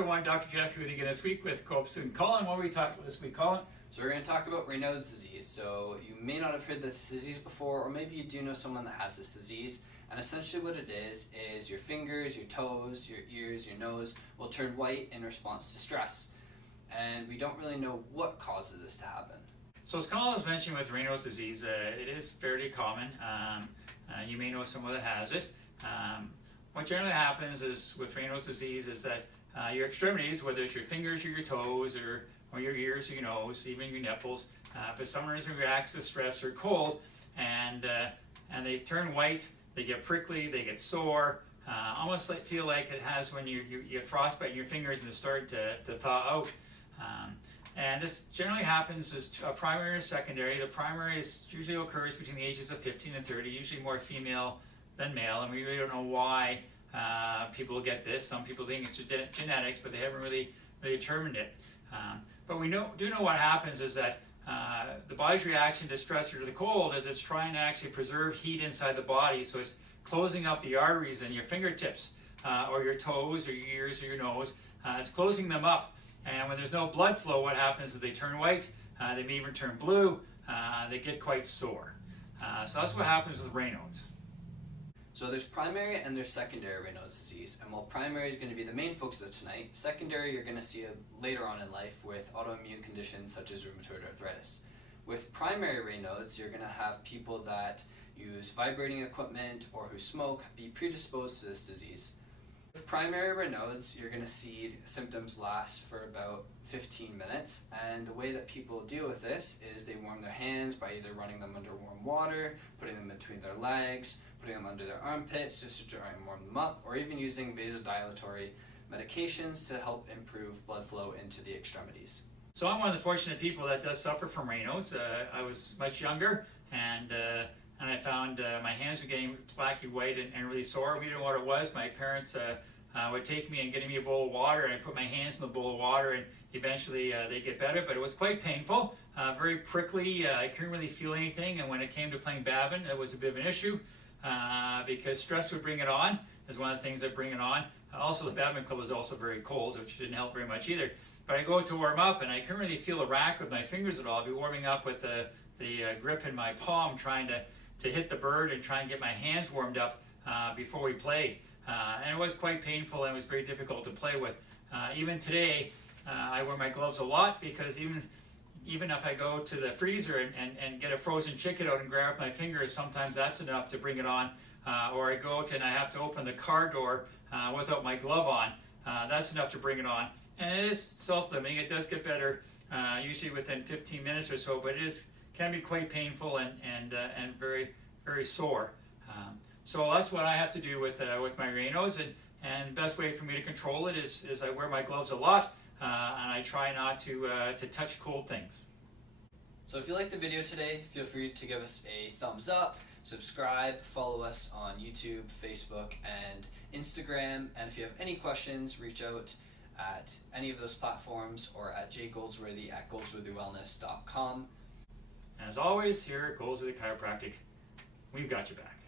everyone, Dr. Jeff here with you again this week with co-op student Colin. What are we talking about this week, Colin? So we're going to talk about Raynauds disease. So you may not have heard this disease before, or maybe you do know someone that has this disease. And essentially what it is your fingers, your toes, your ears, your nose will turn white in response to stress. And we don't really know what causes this to happen. So as Colin was mentioning with Raynauds disease, it is fairly common. You may know someone that has it. What generally happens is with Raynauds disease is that your extremities, whether it's your fingers or your toes or your ears or your nose, even your nipples, for some reason reacts to stress or cold, and they turn white, they get prickly, they get sore, almost feel like it has when you get frostbite in your fingers and they start to thaw out. And this generally happens as a primary or secondary. The primary usually occurs between the ages of 15 and 30, usually more female than male, and we really don't know why people get this. Some people think it's genetics, but they haven't really determined it. But we do know what happens is that the body's reaction to stress or to the cold is it's trying to actually preserve heat inside the body, so it's closing up the arteries in your fingertips or your toes or your ears or your nose. It's closing them up, and when there's no blood flow, what happens is they turn white, they may even turn blue, they get quite sore. So that's what happens with Raynauds. So there's primary and there's secondary Raynauds disease, and while primary is going to be the main focus of tonight, secondary you're going to see later on in life with autoimmune conditions such as rheumatoid arthritis. With primary Raynauds, you're going to have people that use vibrating equipment or who smoke be predisposed to this disease. With primary Raynauds, you're going to see symptoms last for about 15 minutes, and the way that people deal with this is they warm their hands by either running them under warm water, putting them between their legs, putting them under their armpits just to try and warm them up, or even using vasodilatory medications to help improve blood flow into the extremities. So I'm one of the fortunate people that does suffer from Raynauds. I was much younger, and I found my hands were getting blacky white and really sore. We didn't know what it was. My parents would take me and getting me a bowl of water, and I put my hands in the bowl of water, and eventually they get better, but it was quite painful, very prickly. I couldn't really feel anything, and when it came to playing badminton, it was a bit of an issue because stress would bring it on. Is one of the things that bring it on. Also, the badminton club was also very cold, which didn't help very much either. But I go to warm up, and I couldn't really feel a rack with my fingers at all. I'd be warming up with the grip in my palm, trying to hit the bird and try and get my hands warmed up before we played. And it was quite painful, and it was very difficult to play with. Even today, I wear my gloves a lot because even if I go to the freezer and get a frozen chicken out and grab my fingers, sometimes that's enough to bring it on. Or I go out and I have to open the car door without my glove on. That's enough to bring it on. And it is self-limiting. It does get better usually within 15 minutes or so, but it can be quite painful and very, very sore. So that's what I have to do with my Raynauds, and best way for me to control it is I wear my gloves a lot, and I try not to touch cold things. So if you liked the video today, feel free to give us a thumbs up, subscribe, follow us on YouTube, Facebook, and Instagram, and if you have any questions, reach out at any of those platforms or at jgoldsworthy@goldsworthywellness.com. And as always, here at Goldsworthy Chiropractic, we've got you back.